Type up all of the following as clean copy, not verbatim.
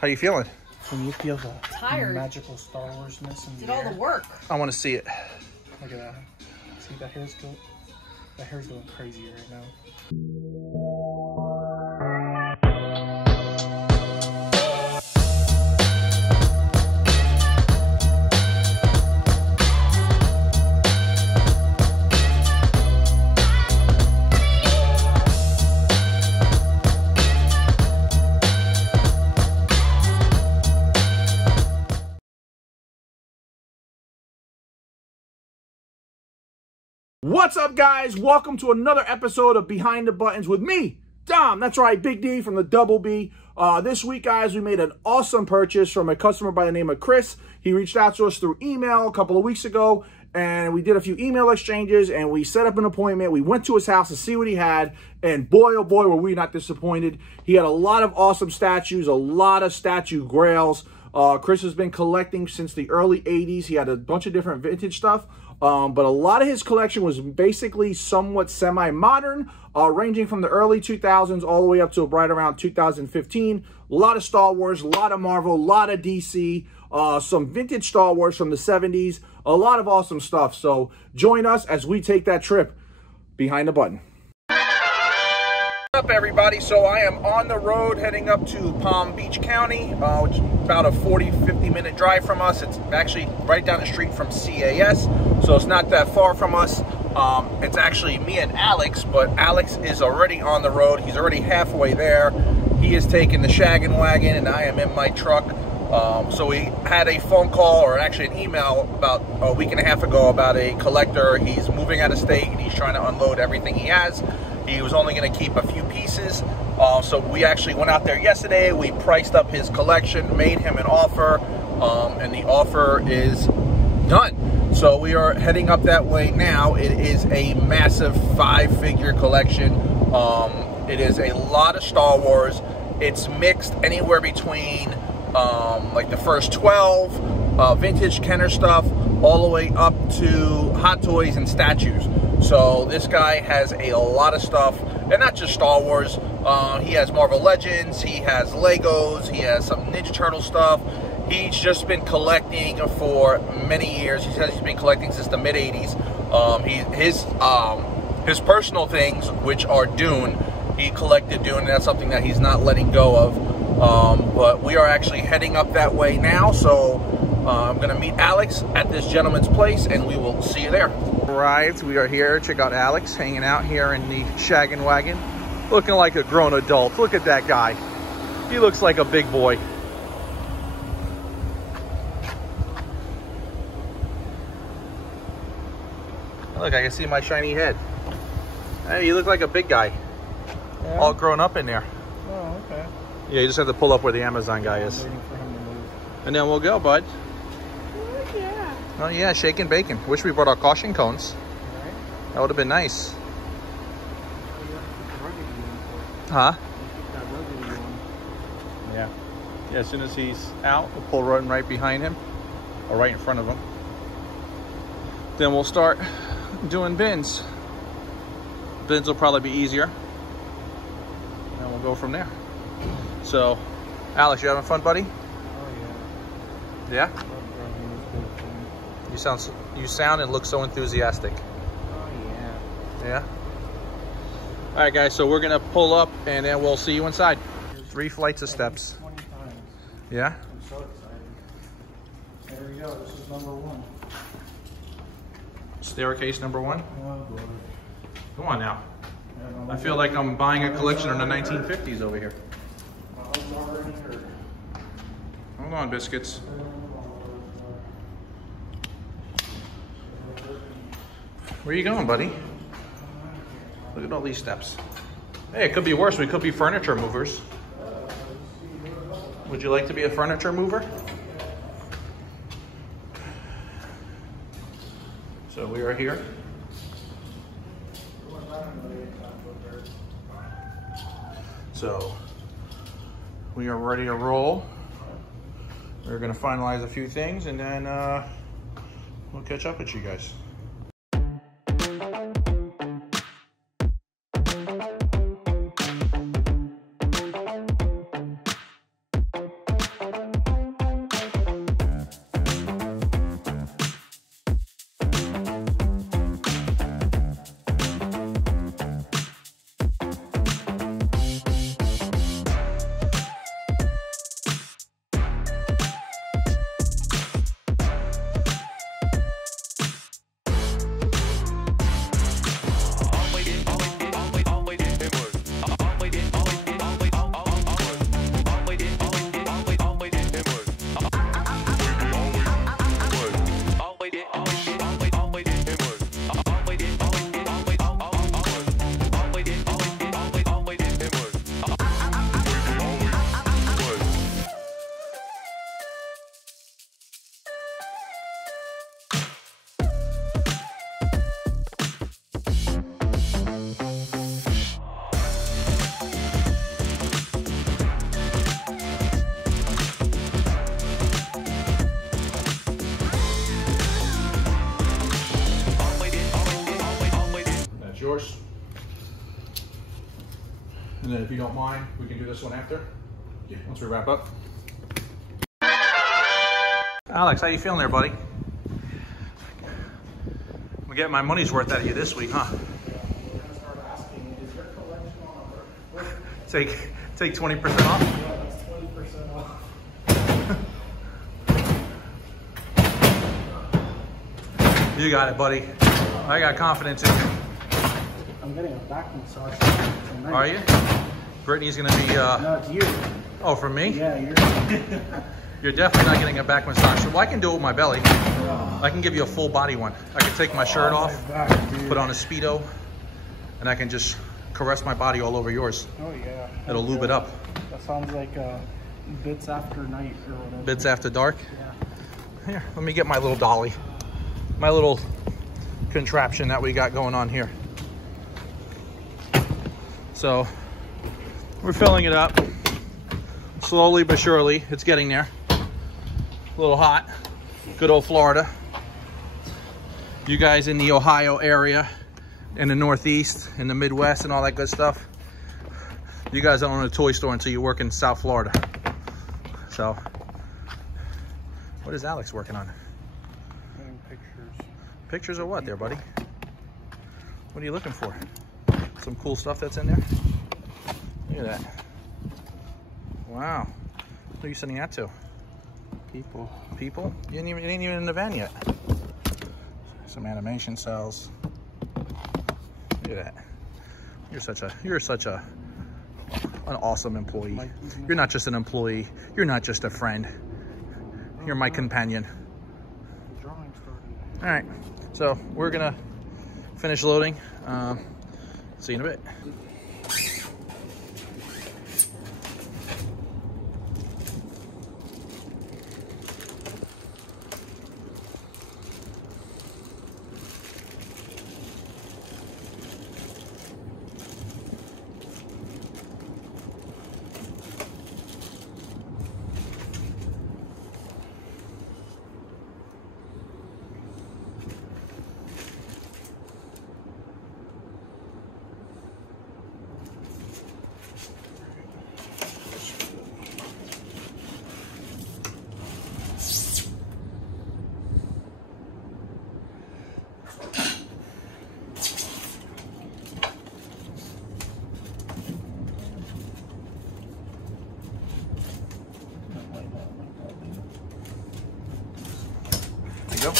How you feeling? When you feel the tired, magical Star Wars-ness in the did all the work. I want to see it. Look at that. See, that hair's going crazy right now. What's up, guys? Welcome to another episode of Behind the Buttons with me, Dom. That's right, Big D from the Double B. This week, guys, we made an awesome purchase from a customer by the name of Chris. He reached out to us through email a couple of weeks ago, and we did a few email exchanges, and we set up an appointment. We went to his house to see what he had, and boy, oh boy, were we not disappointed. He had a lot of awesome statues, a lot of statue grails. Chris has been collecting since the early 80s. He had a bunch of different vintage stuff. But a lot of his collection was basically somewhat semi-modern, ranging from the early 2000s all the way up to right around 2015. A lot of Star Wars, a lot of Marvel, a lot of DC, some vintage Star Wars from the 70s, a lot of awesome stuff. So join us as we take that trip behind the button. What's up, everybody? So I am on the road heading up to Palm Beach County, which is about a 40-50 minute drive from us. It's actually right down the street from CAS, so it's not that far from us. It's actually me and Alex, but Alex is already on the road. He's already halfway there. He is taking the shaggin' wagon, and I am in my truck. So we had a phone call, or actually an email, about a week and a half ago about a collector. He's moving out of state, and he's trying to unload everything he has. He was only going to keep a few pieces, so we actually went out there yesterday. We priced up his collection, made him an offer, and the offer is done. So we are heading up that way now. It is a massive 5-figure collection. It is a lot of Star Wars. It's mixed anywhere between like the first 12 vintage Kenner stuff all the way up to Hot Toys and statues. So this guy has a lot of stuff, and not just Star Wars. He has Marvel Legends, he has Legos, he has some Ninja Turtle stuff. He's just been collecting for many years. He says he's been collecting since the mid-80s. His personal things, which are Dune, he collected Dune, and that's something that he's not letting go of. But we are actually heading up that way now, so I'm going to meet Alex at this gentleman's place, and we will see you there. Arrived. We are here. Check out Alex hanging out here in the shaggin' wagon, looking like a grown adult. Look at that guy. He looks like a big boy. Look, I can see my shiny head. Hey, you look like a big guy. Yeah. All grown up in there. Oh, okay. Yeah, you just have to pull up where the Amazon guy is. I'm waiting for him to move. And then we'll go, bud. Oh, yeah. Oh, yeah, shaking bacon. Wish we brought our caution cones. Right. That would have been nice. Huh? Yeah. Yeah, as soon as he's out, we'll pull right behind him, or right in front of him. Then we'll start doing bins. Bins will probably be easier. And we'll go from there. So, Alex, you having fun, buddy? Oh, Yeah? yeah. You sound and look so enthusiastic. Oh, yeah. Yeah? All right, guys, so we're gonna pull up and then we'll see you inside. 3 flights of steps. 20 times. Yeah? I'm so excited. There we go. This is number 1. Staircase number 1? Oh, boy. Come on now. I feel like I'm buying a collection in the 1950s over here. Hold on, biscuits. Where are you going, buddy? Look at all these steps. Hey, it could be worse. We could be furniture movers. Would you like to be a furniture mover? So we are here. So we are ready to roll. We're gonna finalize a few things and then we'll catch up with you guys. And then if you don't mind, we can do this one after. Yeah, once we wrap up. Alex, how you feeling there, buddy? I'm getting my money's worth out of you this week, huh? Yeah, we're gonna start asking, is your collection on our Take 20% off? Yeah, that's 20% off. You got it, buddy. I got confidence in you. I'm getting a back massage tonight. Are you? Brittany's gonna be, No, it's you. oh, from me? Yeah, you're... You're definitely not getting a back massage. Well, I can do it with my belly. I can give you a full body one. I can take my shirt off, put on a Speedo, and I can just caress my body all over yours. Oh, yeah. It'll lube it up. That sounds like Bitz after night or whatever. Bitz after dark? Yeah. Here, let me get my little dolly. My little contraption that we got going on here. So, we're filling it up. Slowly but surely, it's getting there. A little hot. Good old Florida. You guys in the Ohio area, in the Northeast, in the Midwest and all that good stuff, you guys don't own a toy store until you work in South Florida. So, what is Alex working on? Getting pictures. Pictures of what there, buddy? What are you looking for? Some cool stuff that's in there? Look at that. Wow. Who are you sending that to? People. People? You ain't even in the van yet. Some animation cells. Look at that. You're such an awesome employee. You're not just an employee. You're not just a friend. You're my companion. The drawing started. All right. So we're gonna finish loading. See you in a bit. There you go.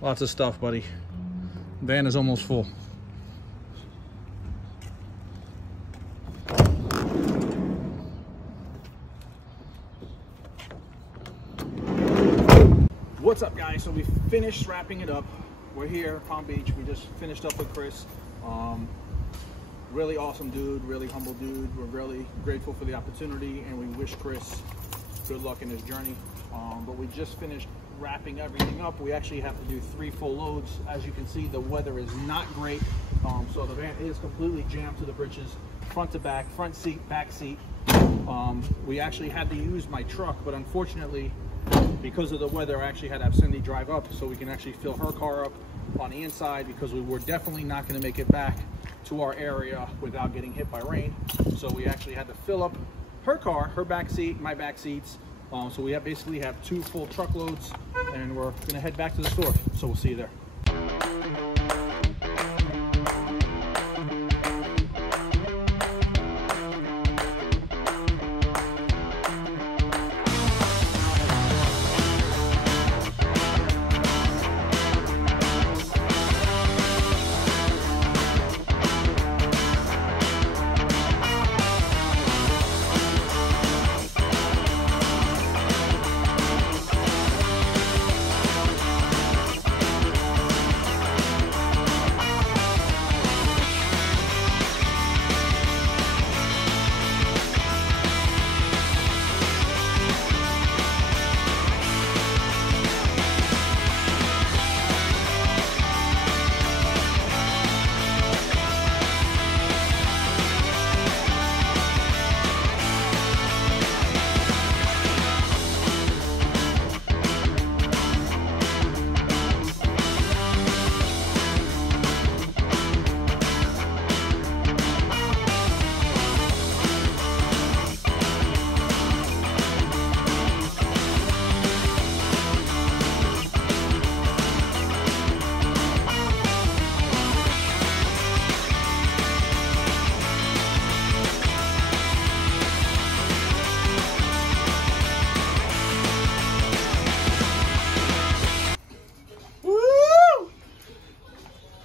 Lots of stuff, buddy. Van is almost full. What's up, guys? So we finished wrapping it up. We're here, Palm Beach. We just finished up with Chris. Really awesome dude, really humble dude. We're really grateful for the opportunity, and we wish Chris good luck in his journey. But we just finished wrapping everything up. We actually have to do 3 full loads. As you can see, the weather is not great. So the van is completely jammed to the britches, front to back, front seat, back seat. We actually had to use my truck, but unfortunately, because of the weather, I actually had to have Cindy drive up so we can actually fill her car up on the inside, because we were definitely not going to make it back to our area without getting hit by rain. So we actually had to fill up her car, her back seat, my back seats. So we basically have 2 full truckloads, and we're going to head back to the store. So we'll see you there.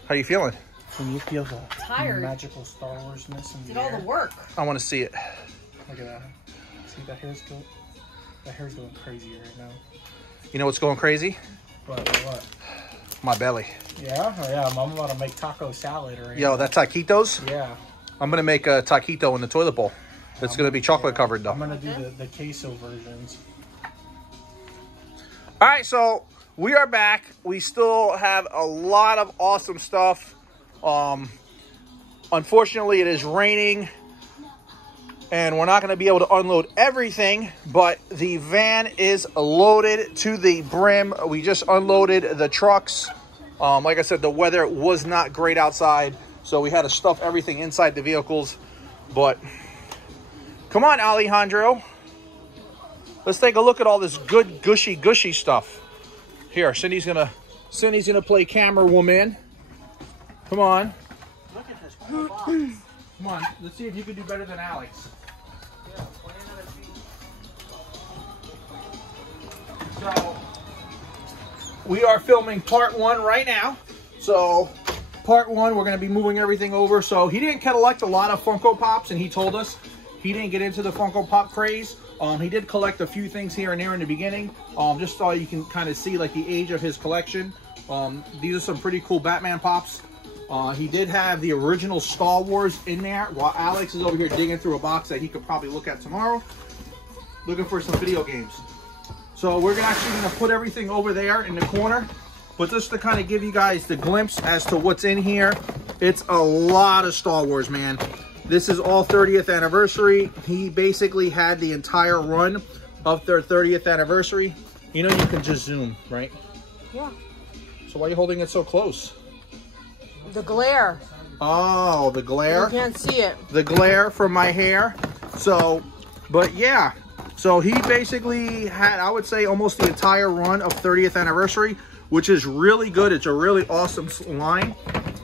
How you feeling? When you feel the Tired. magical Star Wars-ness in Did the all air. the work. I want to see it. Look at that. See that hair's going? That hair's going crazy right now. You know what's going crazy? What? My belly. Yeah? Oh, yeah. I'm about to make taco salad right Yo, now. that taquitos? Yeah. I'm going to make a taquito in the toilet bowl. It's going to be chocolate covered, though. I'm going to do the queso versions. All right, so we are back. We still have a lot of awesome stuff. Unfortunately, it is raining, and we're not going to be able to unload everything, but the van is loaded to the brim. We just unloaded the trucks. Like I said, the weather was not great outside, so we had to stuff everything inside the vehicles. But come on, Alejandro. Let's take a look at all this good gushy stuff. Here, Cindy's gonna play camera woman. Come on. Look at this. Come on, let's see if you can do better than Alex. So we are filming part 1 right now. So part 1, we're gonna be moving everything over. So he didn't collect a lot of Funko Pops, and he told us he didn't get into the Funko Pop craze. He did collect a few things here and there in the beginning, just so you can kind of see like the age of his collection. These are some pretty cool Batman Pops. He did have the original Star Wars in there, while Alex is over here digging through a box that he could probably look at tomorrow, looking for some video games. So we're actually going to put everything over there in the corner, but just to kind of give you guys the glimpse as to what's in here. It's a lot of Star Wars, man. This is all 30th anniversary. He basically had the entire run of their 30th anniversary. You know, you can just zoom, right? Yeah. So why are you holding it so close? The glare. Oh, the glare. You can't see it. The glare from my hair. So, but yeah. So he basically had, I would say, almost the entire run of 30th anniversary, which is really good. It's a really awesome line.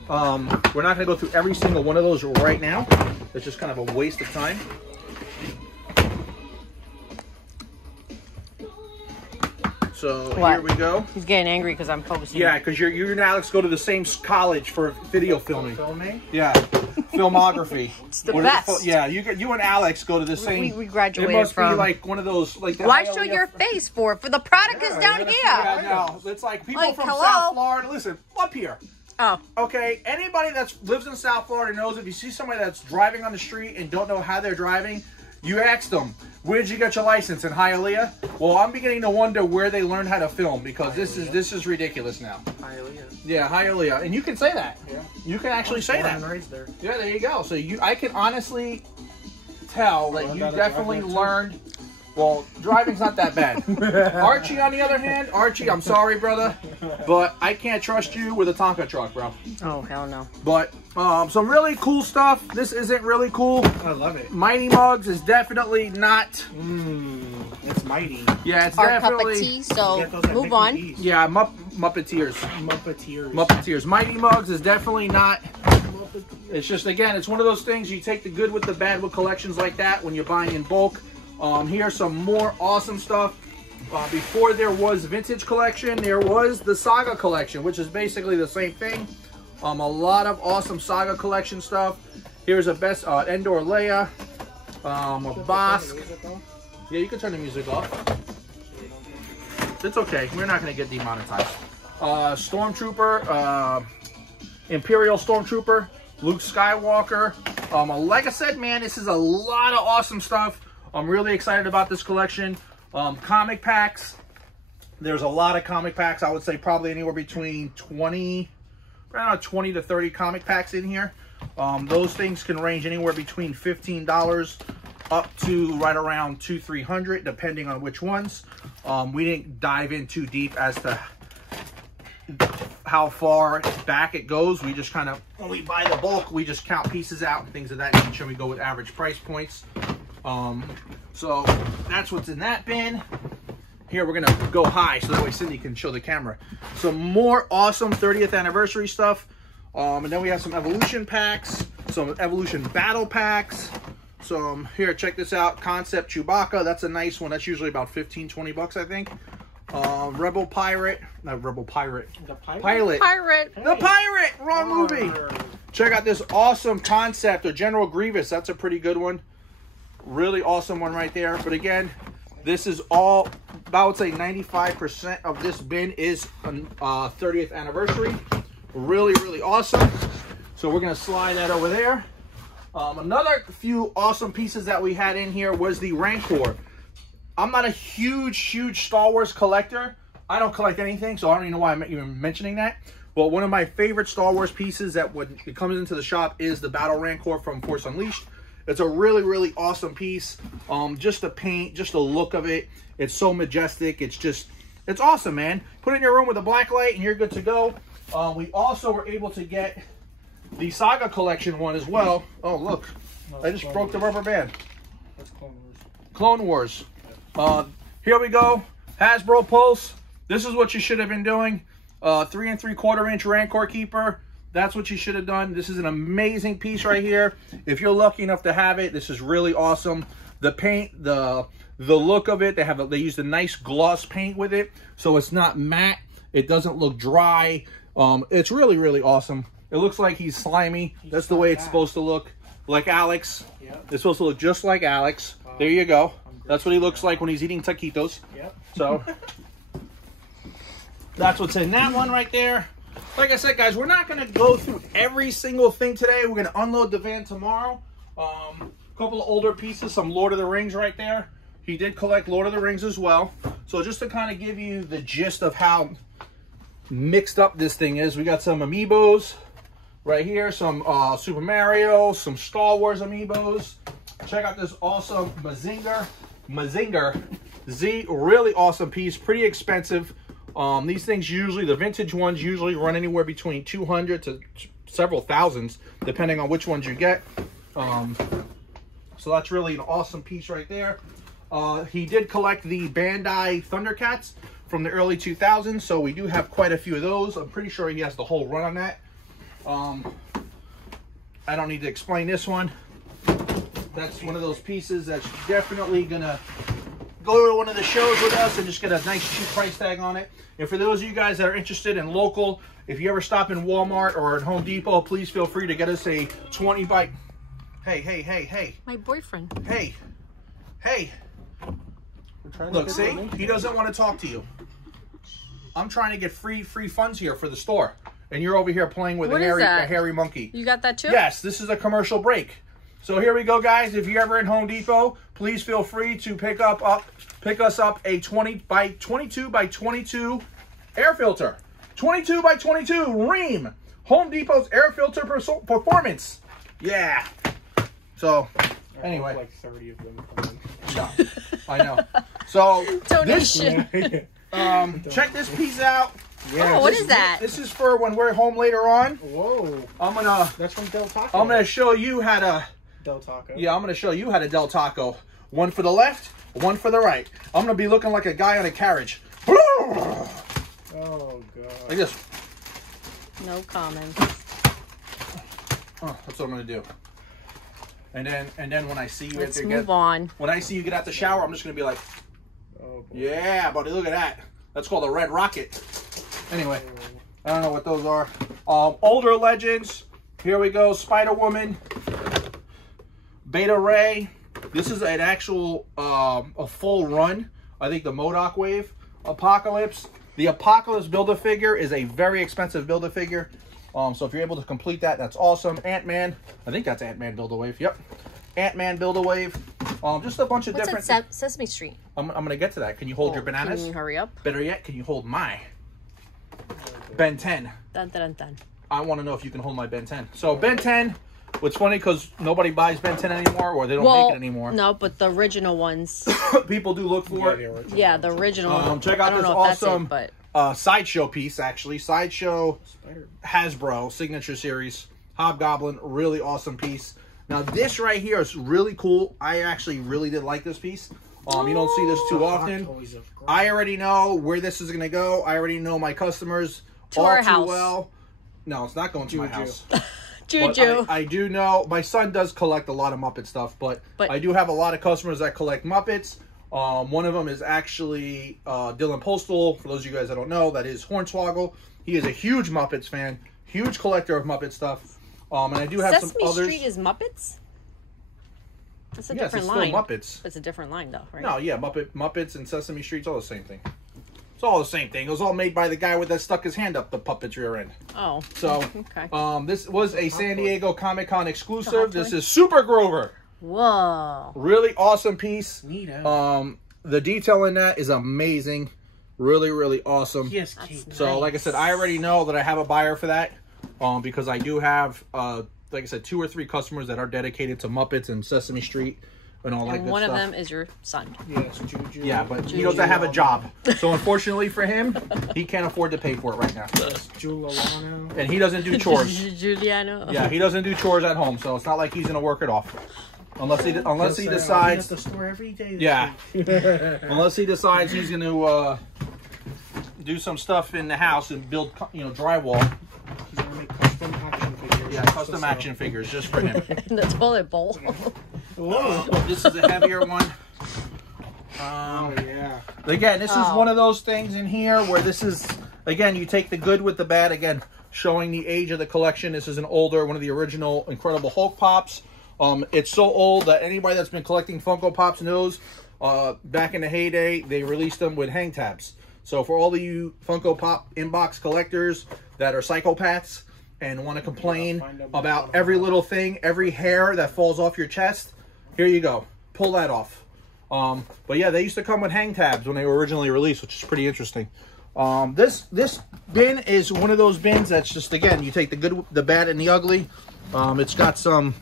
We're not going to go through every single one of those right now. It's just kind of a waste of time. So What? Here we go. He's getting angry because I'm focusing. Yeah, because you and Alex go to the same college for video filming. Filming? Yeah, filmography. It's the best. Yeah, you and Alex go to the same. We graduated It must from. be like one of those like. Why show your face for it? For the product is down here. Yeah, no, it's like people Like, from hello? South Florida. Listen, up here. Oh. Okay, anybody that lives in South Florida knows if you see somebody that's driving on the street and don't know how they're driving, you ask them, where did you get your license? In Hialeah? Well, I'm beginning to wonder where they learned how to film, because this is ridiculous now. Hialeah. Yeah, Hialeah. And you can say that. Yeah. You can actually say Born that. and raised there. Yeah, there you go. So I can honestly tell that you definitely learned. Well, driving's not that bad. Archie, on the other hand, Archie, I'm sorry, brother, but I can't trust you with a Tonka truck, bro. Oh, hell no. But some really cool stuff. This isn't really cool. I love it. Mighty Mugs is definitely not. It's mighty. Yeah, it's Our cup definitely. of tea, so Get those at move Mickey on. D's. Yeah, Muppeteers. Muppeteers. Muppeteers. Mighty Mugs is definitely not. It's just, again, it's one of those things, you take the good with the bad with collections like that when you're buying in bulk. Here's some more awesome stuff. Before there was vintage collection, there was the Saga collection, which is basically the same thing. A lot of awesome Saga collection stuff. Here's a best Endor Leia, a Bosk. Yeah, you can turn the music off. It's okay. We're not going to get demonetized. Stormtrooper, Imperial Stormtrooper, Luke Skywalker. Like I said, man, this is a lot of awesome stuff. I'm really excited about this collection. Comic packs. There's a lot of comic packs. I would say probably anywhere between 20 to 30 comic packs in here. Those things can range anywhere between $15 up to right around $200-300, depending on which ones. We didn't dive in too deep as to how far back it goes. We just kind of, when we buy the bulk, we just count pieces out and things of that nature. We go with average price points. So that's what's in that bin. Here, we're gonna go high so that way Cindy can show the camera. Some more awesome 30th anniversary stuff. And then we have some Evolution packs, some Evolution battle packs. So here, check this out. Concept Chewbacca. That's a nice one. That's usually about 15-20 bucks, I think. Rebel Pirate. Not Rebel Pirate. The pilot. Pilot. Pirate. The Pirate! Wrong movie. Check out this awesome concept of General Grievous. That's a pretty good one. Really awesome one right there. But again, this is all, I would say 95% of this bin is 30th anniversary. Really, really awesome. So we're going to slide that over there. Another few awesome pieces that we had in here was the Rancor. I'm not a huge Star Wars collector. I don't collect anything, so I don't even know why I'm even mentioning that. But one of my favorite Star Wars pieces that when it comes into the shop is the Battle Rancor from Force Unleashed. It's a really, really awesome piece. Just the paint, just the look of it. It's so majestic. It's awesome, man. Put it in your room with a black light and you're good to go. We also were able to get the Saga Collection one as well. Oh, look. I just broke the rubber band. That's Clone Wars. Clone Wars. Here we go. Hasbro Pulse. This is what you should have been doing. 3 3/4 inch Rancor Keeper. That's what you should have done. This is an amazing piece right here. If you're lucky enough to have it, this is really awesome. The paint, the look of it, they used a nice gloss paint with it, so it's not matte. It doesn't look dry. It's really, really awesome. It looks like he's slimy. That's the way it's supposed to look. Like Alex. Yep. It's supposed to look just like Alex. There you go. That's what he looks like when he's eating taquitos. Yep. So that's what's in that one right there. Like I said, guys, we're not going to go through every single thing today. We're going to unload the van tomorrow. A couple of older pieces, some Lord of the Rings right there. He did collect Lord of the Rings as well. So just to kind of give you the gist of how mixed up this thing is, we got some Amiibos right here, some Super Mario, some Star Wars Amiibos. Check out this awesome Mazinger Z, really awesome piece, pretty expensive. These things usually, the vintage ones usually run anywhere between 200 to several thousands, depending on which ones you get. So that's really an awesome piece right there. He did collect the Bandai Thundercats from the early 2000s, so we do have quite a few of those. I'm pretty sure he has the whole run on that. I don't need to explain this one. That's one of those pieces that's definitely gonna go to one of the shows with us and just get a nice cheap price tag on it. And for those of you guys that are interested in local, if you ever stop in Walmart or at Home Depot, please feel free to get us a 20 by... Hey. My boyfriend. Hey. We're Look, see? He doesn't want to talk to you. I'm trying to get free funds here for the store. And you're over here playing with a hairy monkey. You got that too? Yes, this is a commercial break. So here we go, guys. If you're ever in Home Depot, please feel free to pick us up a 20 by 22 by 22 air filter. 22 by 22 Ream. Home Depot's air filter performance. Yeah. So, anyway. Like 30 of them come in. Yeah, I know. So, donation. Check this piece out. Yeah, what is that? This is for when we're home later on. Whoa. That's from Del Taco. I'm gonna show you how to... Del Taco. Yeah, I'm going to show you how to Del Taco. One for the left, one for the right. I'm going to be looking like a guy on a carriage. Oh, God. Like this. No comment. Oh, that's what I'm going to do. And then when I see you Let's move on. When I see you get out the shower, I'm just going to be like, Oh, boy. yeah, buddy, look at that. That's called a red rocket. Anyway, I don't know what those are. Older legends. Here we go. Spider-Woman. Beta Ray. This is an actual a full run. I think the MODOK wave. Apocalypse. The Apocalypse Build-A-Figure is a very expensive Build-A-Figure. So if you're able to complete that, that's awesome. Ant-Man. I think that's Ant-Man Build-A-Wave. Yep. Ant-Man Build-A-Wave. Just a bunch of What's different... at Sesame Street? I'm going to get to that. Can you hold your bananas? Can you hurry up? Better yet, can you hold my Ben 10? Dun, dun, dun. I want to know if you can hold my Ben 10. So Ben 10... What's funny, because nobody buys Ben 10 anymore, or they don't make it anymore. No, but the original ones. People do look for it. Yeah, the original one. Check out this awesome Sideshow piece, actually. Sideshow Hasbro Signature Series. Hobgoblin, really awesome piece. Now, this right here is really cool. I actually really did like this piece. You don't see this too often. I already know where this is going to go. I already know my customers all too well. No, it's not going to my house. Juju. I do know my son does collect a lot of Muppet stuff, but I do have a lot of customers that collect Muppets. One of them is actually Dylan Postal. For those of you guys that don't know, that is Hornswoggle. He is a huge Muppets fan, huge collector of Muppet stuff. And I do have some others. Sesame Street is Muppets? It's a different line. Still Muppets. It's a different line, though, right? No, yeah, Muppets and Sesame Street's all the same thing. It's all the same thing. It was all made by the guy that stuck his hand up the puppet's rear end. Oh. So, okay. This was a San Diego Comic-Con exclusive. This is Super Grover. Whoa. Really awesome piece. Neato. The detail in that is amazing. Really, really awesome. Yes, Kate. So, nice. like I said, I already know that I have a buyer for that. Because I do have, like I said, 2 or 3 customers that are dedicated to Muppets and Sesame Street. And all that good stuff. One of them is your son. Yes, Juju. Yeah, but he doesn't have a job. So unfortunately for him, he can't afford to pay for it right now. Yes, Giuliano. And he doesn't do chores. Giuliano. Yeah, he doesn't do chores at home, so it's not like he's gonna work it off. Unless he decides. At the store every day. Yeah. Unless he decides he's gonna do some stuff in the house and build, drywall. He's gonna make custom action figures. Yeah, custom action figures just for him. The toilet bowl. This is a heavier one. Oh, yeah. Again, this is one of those things in here where this is, again, you take the good with the bad. Again, showing the age of the collection. This is an older, one of the original Incredible Hulk Pops. It's so old that anybody that's been collecting Funko Pops knows back in the heyday, they released them with hang tabs. So for all of you Funko Pop inbox collectors that are psychopaths and want to complain about every little thing, every hair that falls off your chest, here you go. Pull that off. But yeah, they used to come with hang tabs when they were originally released, which is pretty interesting. This bin is one of those bins that's just, again, you take the good, the bad, and the ugly. It's got some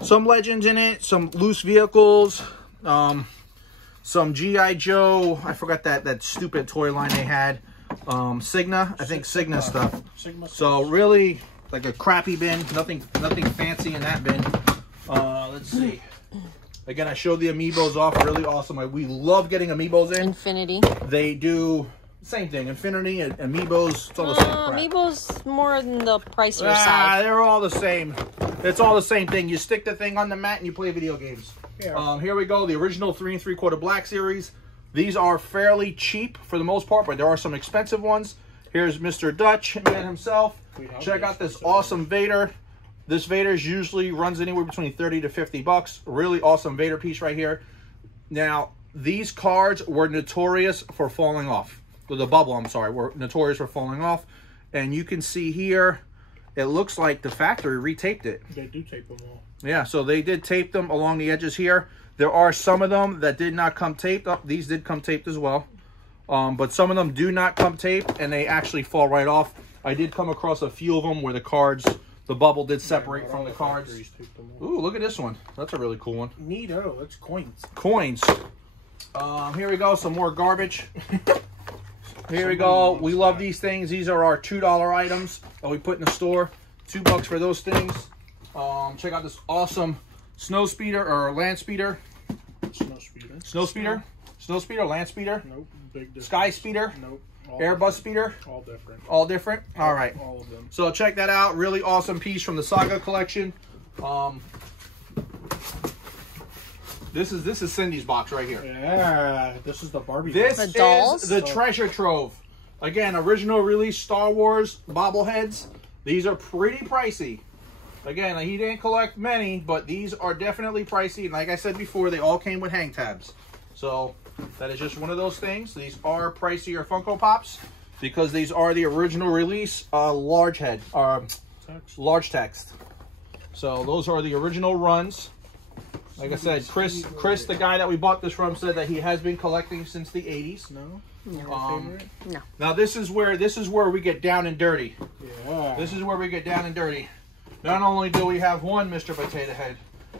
legends in it, some loose vehicles, some G.I. Joe. I forgot that stupid toy line they had. Signa, I think Signa stuff. So really, like a crappy bin. Nothing fancy in that bin. Let's see. Again, I showed the amiibos off. Really awesome. We love getting amiibos in. Infinity. They do same thing. Infinity and amiibos. It's all the same crap. Amiibos more than the pricier side. They're all the same. It's all the same thing. You stick the thing on the mat and you play video games. Yeah. Here we go. The original 3 3/4 Black Series. These are fairly cheap for the most part, but there are some expensive ones. Here's Mr. Dutch Man himself. Check out this awesome Vader. This Vader usually runs anywhere between 30 to 50 bucks. Really awesome Vader piece right here. Now, these cards were notorious for falling off. The bubble, I'm sorry, were notorious for falling off. And you can see here, it looks like the factory retaped it. They do tape them all. Yeah, so they did tape them along the edges here. There are some of them that did not come taped. Oh, these did come taped as well. But some of them do not come taped, and they actually fall right off. I did come across a few of them where the cards, the bubble did separate from the cards. Ooh, look at this one. That's a really cool one. Neato. It's coins. Coins. Here we go. Some more garbage. Here we go. We love these things. These are our $2 items that we put in the store. $2 for those things. Check out this awesome snow speeder or land speeder. Snow speeder, land speeder. Nope. Big difference. Sky speeder. Nope. Airbus speeder. All different. All different. All right. All of them. So check that out. Really awesome piece from the Saga collection. This is Cindy's box right here. Yeah. This is the Barbie. This The dolls? is the treasure trove. Again, original release Star Wars bobbleheads. These are pretty pricey. Again, he didn't collect many, but these are definitely pricey. And like I said before, they all came with hang tabs. So that is just one of those things. These are pricier Funko Pops because these are the original release large large text. So those are the original runs. Like I said, Chris, the guy that we bought this from, said that he has been collecting since the 80s. No. No. Now this is where we get down and dirty. Yeah. This is where we get down and dirty. Not only do we have one Mr. Potato Head,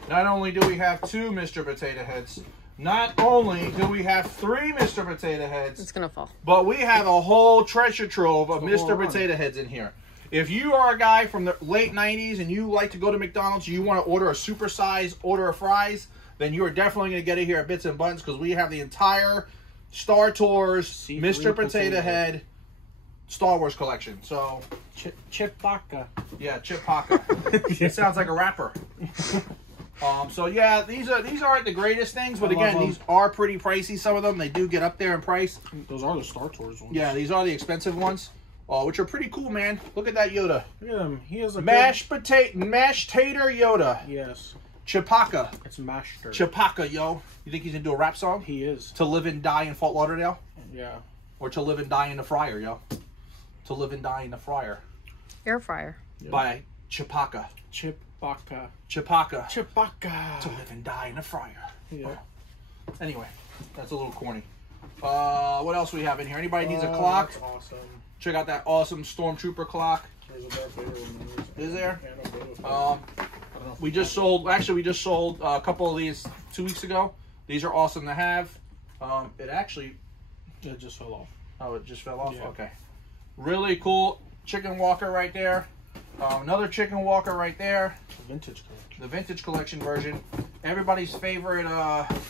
not only do we have 2 Mr. Potato Heads, not only do we have 3 Mr. Potato Heads, It's gonna fall. but we have a whole treasure trove of Mr. Potato Heads in here. If you are a guy from the late 90s and you like to go to McDonald's, you want to order a supersize order of fries, then you are definitely going to get it here at Bitz Buttons because we have the entire Star Tours Mr. Potato Head Star Wars collection. So Chip Baca. yeah, Chip Haka. It sounds like a rapper. So yeah, these aren't the greatest things, but again, these are pretty pricey. Some of them, they do get up there in price. Those are the Star Tours ones. Yeah, these are the expensive ones, which are pretty cool, man. Look at that Yoda. Look at him. He has a mashed tater Yoda. Yes. Chewbacca. It's master. Chewbacca, yo. You think he's gonna do a rap song? He is. To live and die in Fort Lauderdale? Yeah. Or to live and die in the fryer, yo. To live and die in the fryer. Air fryer. Yep. By Chewbacca. Chewbacca. Chewbacca. Chewbacca. To live and die in the fryer. Yeah. Anyway, that's a little corny. What else we have in here? Anybody needs a clock? That's awesome. Check out that awesome Stormtrooper clock. There's a Darth Vader one. Is there? Yeah, We just sold a couple of these 2 weeks ago. These are awesome to have. It just fell off. Oh, it just fell off? Yeah. Okay. Really cool chicken walker right there. Another chicken walker right there. The vintage collection. The vintage collection version. Everybody's favorite.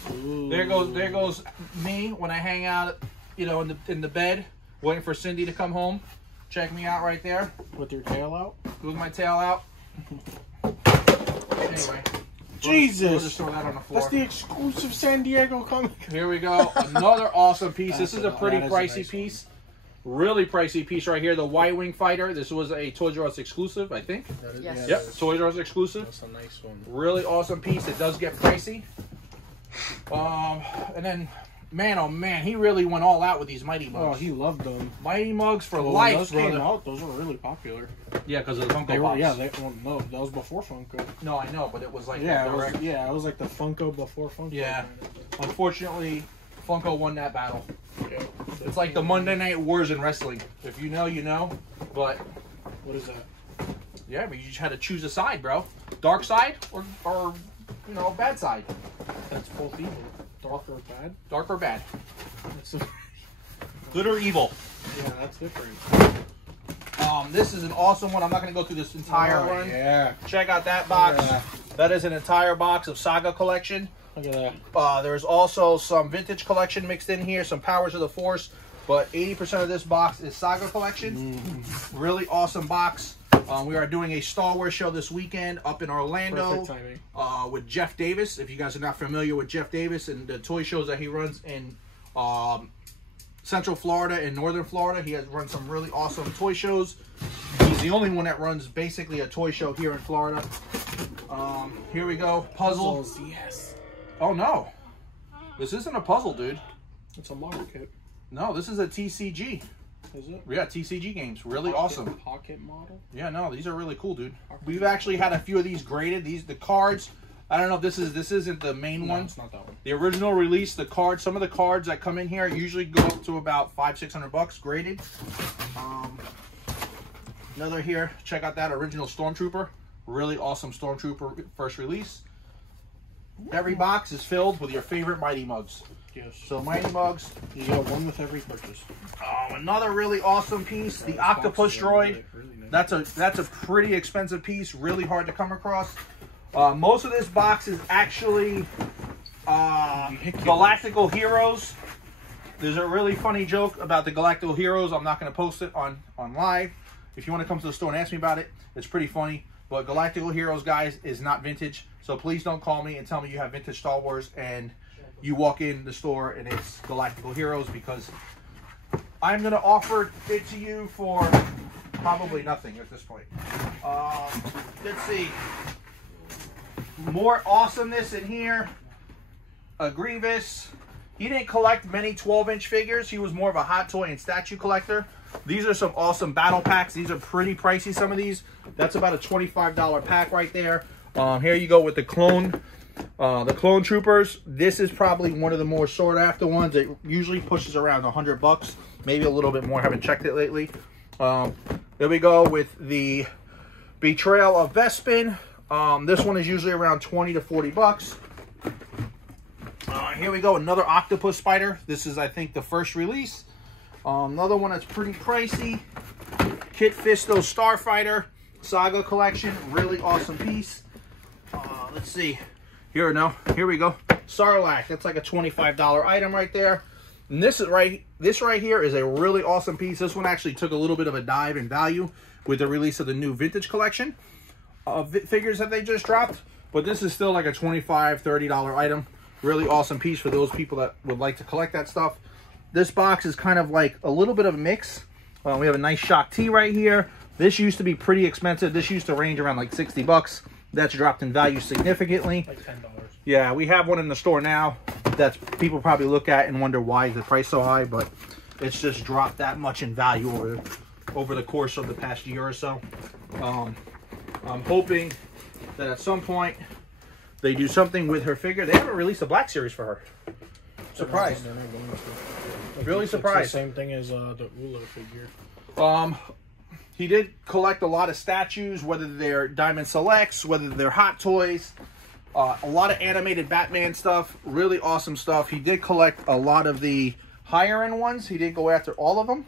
There goes me when I hang out, in the bed, waiting for Cindy to come home. Check me out right there. With your tail out? With my tail out. Anyway. Jesus! We'll just throw that on the floor. That's the exclusive San Diego comic. Here we go. Another awesome piece. This is a pretty pricey piece. Really pricey piece right here. The Y-Wing Fighter. This was a Toys R Us exclusive, I think. Yes. Yep, Toys R Us exclusive. That's a nice one. Really awesome piece. It does get pricey. And then, man, oh man, he really went all out with these Mighty Mugs. Oh, he loved them. Mighty Mugs for When life, those brother. came out, those were really popular. Yeah, because of the Funko They were, Pops. yeah, no, that was before Funko. No, I know, but it was like Yeah, it was like the Funko before Funko. Yeah. Unfortunately, Funko won that battle. Yeah. It's like the Monday Night Wars in wrestling. If you know, you know. But What is that? yeah, but you just had to choose a side, bro. Dark side or bad side. That's both evil. Dark or bad? Dark or bad. That's Good or evil. yeah, that's different. This is an awesome one. I'm not going to go through this entire run. Yeah. Check out that box. Yeah. That is an entire box of Saga collection. Look at that. There's also some vintage collection mixed in here, some Powers of the Force, but 80% of this box is Saga collection. Really awesome box. We are doing a Star Wars show this weekend up in Orlando with Jeff Davis. If you guys are not familiar with Jeff Davis and the toy shows that he runs in Central Florida and Northern Florida, he has run some really awesome toy shows. He's the only one that runs basically a toy show here in Florida. Here we go. Puzzle. Yes. Oh no, this isn't a puzzle, dude. It's a model kit. No, this is a TCG. Is it? Yeah, TCG games. Really awesome. Pocket model? Yeah, no, these are really cool, dude. We've actually had a few of these graded. The cards. I don't know if this isn't the main one. It's not that one. The original release, the cards. Some of the cards that come in here usually go up to about $500-600 graded. Another here. Check out that original Stormtrooper. Really awesome Stormtrooper first release. Every box is filled with your favorite Mighty Mugs. Yes. So Mighty Mugs. You get one with every purchase. Another really awesome piece, the Octopus Droid. Really nice. That's a pretty expensive piece, really hard to come across. Most of this box is actually Galactical Heroes. There's a really funny joke about the Galactical Heroes. I'm not going to post it on live. If you want to come to the store and ask me about it, it's pretty funny. But Galactical Heroes, guys, is not vintage. So please don't call me and tell me you have vintage Star Wars and you walk in the store and it's Galactical Heroes, because I'm going to offer it to you for probably nothing at this point. Let's see. More awesomeness in here. A Grievous. He didn't collect many 12-inch figures. He was more of a hot toy and statue collector. These are some awesome battle packs. These are pretty pricey, some of these. That's about a $25 pack right there. Here you go with the clone troopers. This is probably one of the more sought after ones. It usually pushes around $100, maybe a little bit more. I haven't checked it lately. There we go with the Betrayal of Bespin. This one is usually around 20 to 40 bucks. Here we go, another Octopus Spider. This is, I think, the first release. Another one that's pretty pricey. Kit Fisto Starfighter Saga Collection. Really awesome piece. Let's see. Here we go. Sarlacc. That's like a $25 item right there. And this right here is a really awesome piece. This one actually took a little bit of a dive in value with the release of the new vintage collection of figures that they just dropped. But this is still like a $25, $30 item. Really awesome piece for those people that would like to collect that stuff. This box is kind of like a little bit of a mix. We have a nice Shock T right here. This used to be pretty expensive. This used to range around like 60 bucks. That's dropped in value significantly. Like $10. Yeah, we have one in the store now that people probably look at and wonder why is the price so high, but it's just dropped that much in value over the course of the past year or so. I'm hoping that at some point they do something with her figure. They haven't released a Black Series for her. Surprised. They're not going to. Really surprised. It's the same thing as the Ulo figure. He did collect a lot of statues, whether they're Diamond Selects, whether they're Hot Toys, a lot of animated Batman stuff, really awesome stuff. He did collect a lot of the higher end ones. He did go after all of them,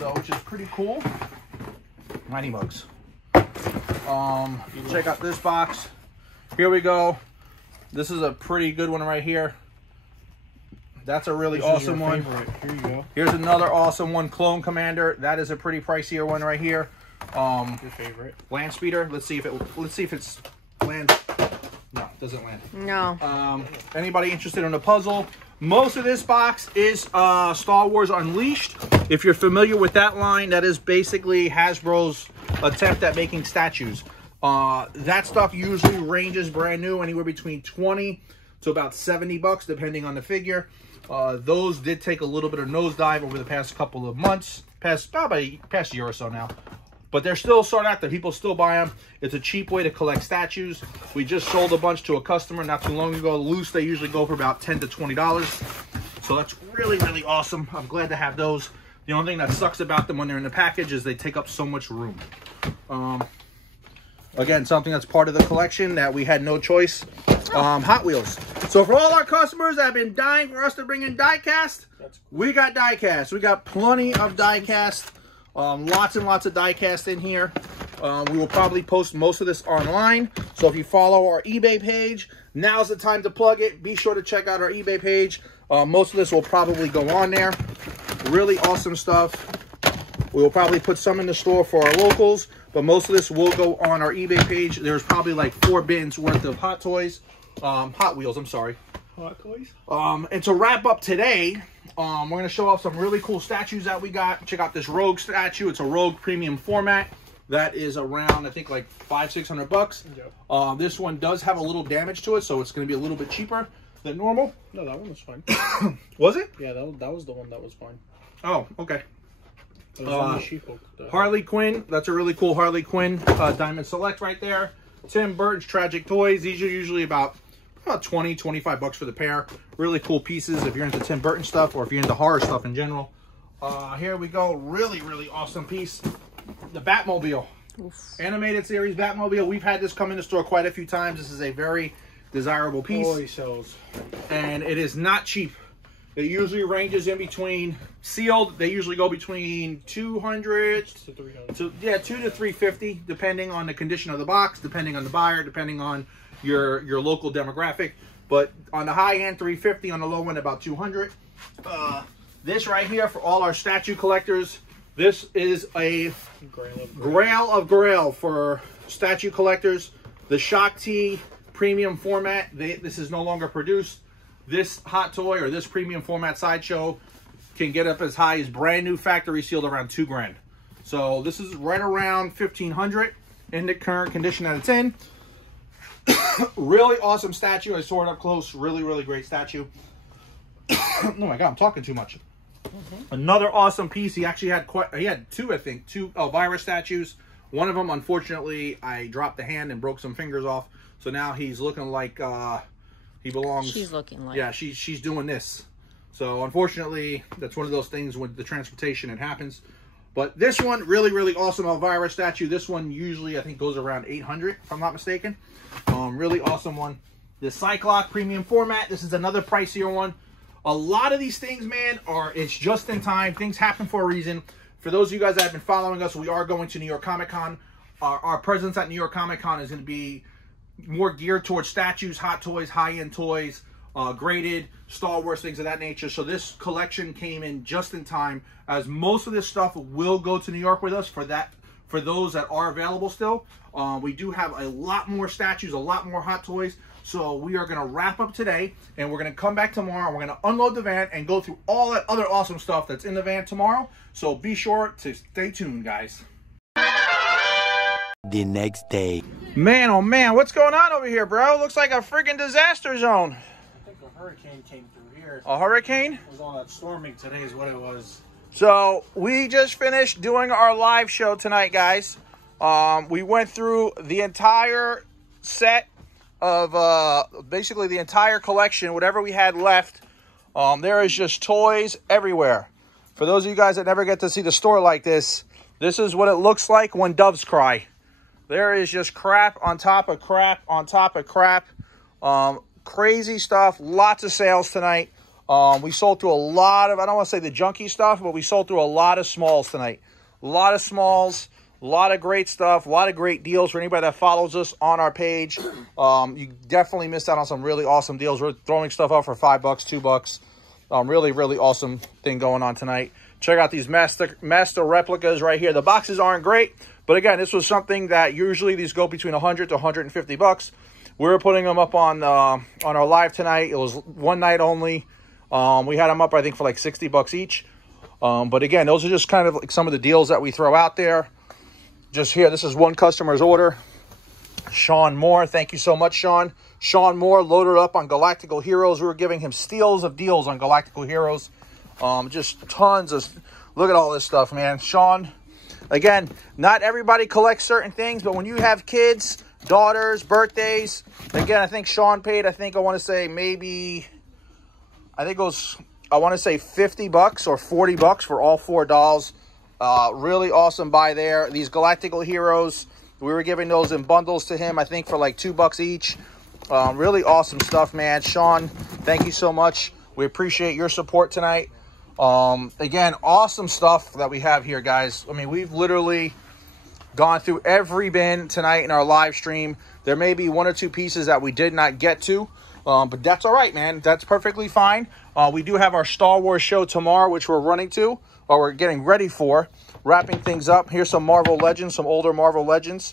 so which is pretty cool. 90 bucks. Check out this box. Here we go. This is a pretty good one right here. That's a really awesome one. Here you go. Here's another awesome one, Clone Commander. That is a pretty pricier one right here. Your favorite. Land Speeder. Let's see if it's land. No, it doesn't land. No. Anybody interested in a puzzle? Most of this box is Star Wars Unleashed. If you're familiar with that line, that is basically Hasbro's attempt at making statues. That stuff usually ranges brand new anywhere between 20 to about 70 bucks, depending on the figure. Those did take a little bit of nosedive over the past couple of months, past year or so now. But they're still sought after. People still buy them. It's a cheap way to collect statues. We just sold a bunch to a customer not too long ago. Loose, they usually go for about $10 to $20. So that's really, really awesome. I'm glad to have those. The only thing that sucks about them when they're in the package is they take up so much room. Again, something that's part of the collection that we had no choice. Hot Wheels. So for all our customers that have been dying for us to bring in die-cast, we got die-cast. We got plenty of die-cast. Lots and lots of die-cast in here. We will probably post most of this online. So if you follow our eBay page, now's the time to plug it. Be sure to check out our eBay page. Most of this will probably go on there. Really awesome stuff. We will probably put some in the store for our locals, but most of this will go on our eBay page. There's probably like 4 bins worth of Hot Toys. Hot Wheels, I'm sorry. Hot Toys? And to wrap up today, we're going to show off some really cool statues that we got. Check out this Rogue statue. It's a Rogue premium format. That is around, I think, like $500-600 bucks. Yep. This one does have a little damage to it, so it's going to be a little bit cheaper than normal. No, that one was fine. Was it? Yeah, that was the one that was fine. Oh, okay. She-Hulk. Harley Quinn. That's a really cool Harley Quinn Diamond Select right there. Tim Burton's Tragic Toys. These are usually about 20-25 bucks for the pair. Really cool pieces if you're into Tim Burton stuff or if you're into horror stuff in general. Here we go. Really, really awesome piece. The Batmobile. Oof. Animated series Batmobile. We've had this come in the store quite a few times. This is a very desirable piece. Holy sells. And it is not cheap. It usually ranges in between sealed. They usually go between 200 to 300. to 2 to 350, depending on the condition of the box, depending on the buyer, depending on your local demographic. But on the high end, 350. On the low end, about 200. This right here for all our statue collectors. This is a grail of grail for statue collectors. The Shock T premium format. This is no longer produced. This hot toy or this premium format sideshow can get up as high as brand new factory sealed around $2 grand. So this is right around $1,500 in the current condition that it's in. Really awesome statue. I saw it up close. Really, really great statue. Oh my God, I'm talking too much. Another awesome piece. He actually had he had two, I think, two Elvira statues. One of them, unfortunately, I dropped the hand and broke some fingers off. So now he's looking like he belongs. She's looking like. Yeah, she's doing this. So unfortunately, that's one of those things with the transportation, it happens. But this one, really, really awesome Elvira statue. This one usually, I think, goes around $800, if I'm not mistaken. Really awesome one. The Cyclops premium format. This is another pricier one. A lot of these things, man, it's just in time. Things happen for a reason. For those of you guys that have been following us, we are going to New York Comic Con. Our presence at New York Comic Con is going to be more geared towards statues, hot toys, high-end toys, graded, Star Wars, things of that nature. So this collection came in just in time, as most of this stuff will go to New York with us for for those that are available still. We do have a lot more statues, a lot more Hot Toys. So we are going to wrap up today, and we're going to come back tomorrow, and we're going to unload the van and go through all that other awesome stuff that's in the van tomorrow. So be sure to stay tuned, guys. The next day. Man, oh man, what's going on over here, bro? Looks like a freaking disaster zone. I think a hurricane came through here. A hurricane? It was all that storming today is what it was. So we just finished doing our live show tonight, guys. We went through the entire set of basically the entire collection, whatever we had left. There is just toys everywhere. For those of you guys that never get to see the store like this, this is what it looks like when doves cry. There is just crap on top of crap on top of crap. Crazy stuff. Lots of sales tonight. We sold through a lot of, I don't want to say the junky stuff, but we sold through a lot of smalls tonight. A lot of smalls, a lot of great stuff, a lot of great deals for anybody that follows us on our page. You definitely missed out on some really awesome deals. We're throwing stuff out for $5, $2. Really, really awesome thing going on tonight. Check out these master replicas right here. The boxes aren't great, but again, this was something that usually these go between 100 to 150 bucks. We were putting them up on our live tonight. It was one night only. We had them up, I think, for like 60 bucks each. But again, those are just kind of like some of the deals that we throw out there. Just here, this is one customer's order. Sean Moore, thank you so much, Sean. Sean Moore loaded up on Galactical Heroes. We were giving him steals of deals on Galactical Heroes. Just tons of, look at all this stuff, man. Sean, again, not everybody collects certain things, but when you have kids, daughters, birthdays, again, I think Sean paid, I want to say maybe, I think it was, I want to say 50 bucks or 40 bucks for all 4 dolls. Really awesome buy there. These Galactical Heroes, we were giving those in bundles to him, I think for like $2 each. Really awesome stuff, man. Sean, thank you so much. We appreciate your support tonight. Again, awesome stuff that we have here, guys. I mean, we've literally gone through every bin tonight in our live stream. There may be 1 or 2 pieces that we did not get to, but that's all right, man. That's perfectly fine. We do have our Star Wars show tomorrow, which we're running to, or we're getting ready for, wrapping things up. Here's some Marvel Legends, some older Marvel Legends.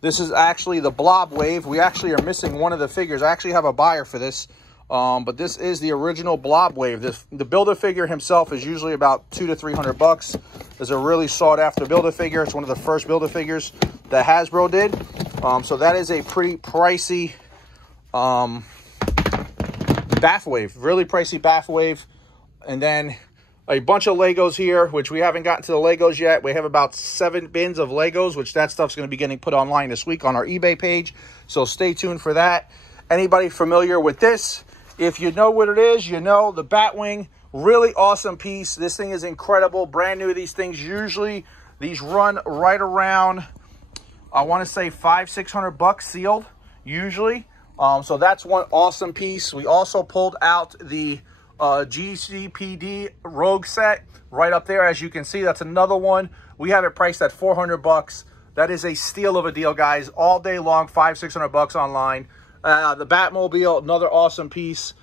This is actually the Blob Wave. We actually are missing one of the figures. I actually have a buyer for this. But this is the original Blob Wave. The Build-A-Figure himself is usually about $200 to $300. It's a really sought-after Build-A-Figure. It's one of the first Build-A-Figures that Hasbro did. So that is a pretty pricey Bath Wave. Really pricey Bath Wave. And then a bunch of Legos here, which we haven't gotten to the Legos yet. We have about 7 bins of Legos, which that stuff's going to be getting put online this week on our eBay page. So stay tuned for that. Anybody familiar with this? If you know what it is, you know the Batwing. Really awesome piece. This thing is incredible. Brand new. These things usually, these run right around, I want to say $500-600 sealed, usually. So that's one awesome piece. We also pulled out the GCPD Rogue set right up there. As you can see, that's another one. We have it priced at $400. That is a steal of a deal, guys. All day long, $500-600 online. The Batmobile, another awesome piece.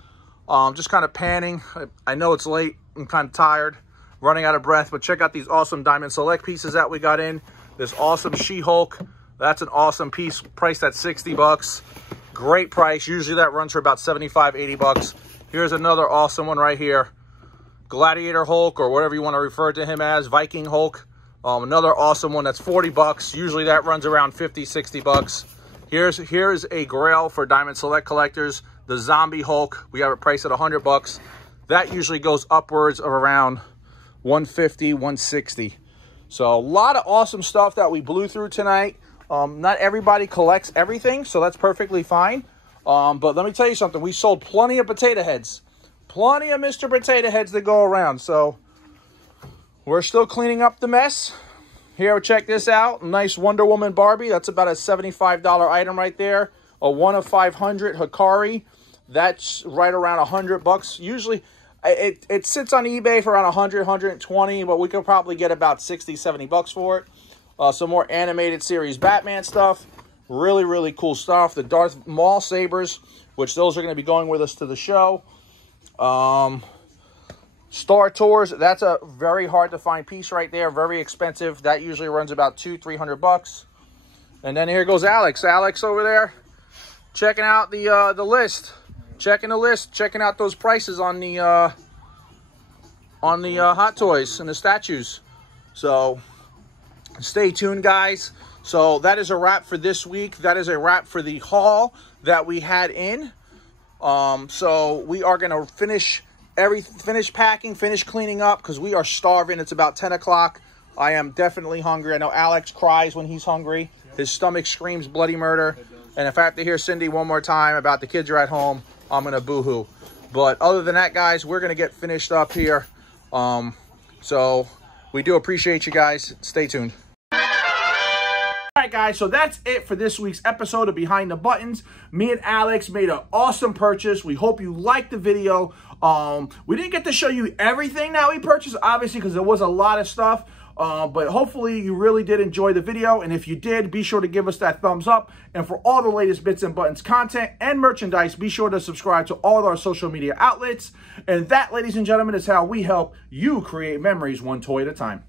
Just kind of panning. I know it's late. I'm kind of tired, running out of breath. But check out these awesome Diamond Select pieces that we got in. This awesome She-Hulk. That's an awesome piece, priced at $60. Great price. Usually that runs for about $75-80. Here's another awesome one right here. Gladiator Hulk, or whatever you want to refer to him as. Viking Hulk. Another awesome one that's $40. Usually that runs around $50-60. Here's a grail for Diamond Select collectors, the Zombie Hulk. We have it priced at $100. That usually goes upwards of around $150, $160. So a lot of awesome stuff that we blew through tonight. Not everybody collects everything, so that's perfectly fine. But let me tell you something. We sold plenty of potato heads. Plenty of Mr. Potato Heads to go around. So we're still cleaning up the mess. Here, check this out. Nice Wonder Woman Barbie. That's about a $75 item right there. A 1 of 500 Hikari. That's right around $100. Usually, it sits on eBay for around 100, 120, but we could probably get about 60, 70 bucks for it. Some more animated series Batman stuff. Really, really cool stuff. The Darth Maul sabers, which those are going to be going with us to the show. Star Tours, that's a very hard to find piece right there. Very expensive. That usually runs about $200-300 bucks. And then here goes Alex. Alex over there checking out the list. Checking the list. Checking out those prices on the Hot Toys and the statues. So stay tuned, guys. So that is a wrap for this week. That is a wrap for the haul that we had in. So we are going to finish packing, finish cleaning up, because we are starving. It's about 10 o'clock. I am definitely hungry. I know Alex cries when he's hungry. His stomach screams bloody murder. And if I have to hear Cindy one more time about the kids are at home, I'm going to boo-hoo. But other than that, guys, we're going to get finished up here. So we do appreciate you guys. Stay tuned. All right, guys, so that's it for this week's episode of Behind the Buttons. Me and Alex made an awesome purchase. We hope you liked the video. We didn't get to show you everything that we purchased, obviously, because there was a lot of stuff. But hopefully you really did enjoy the video. And if you did, be sure to give us that thumbs up. And for all the latest Bits and Buttons content and merchandise, be sure to subscribe to all of our social media outlets. And that, ladies and gentlemen, is how we help you create memories one toy at a time.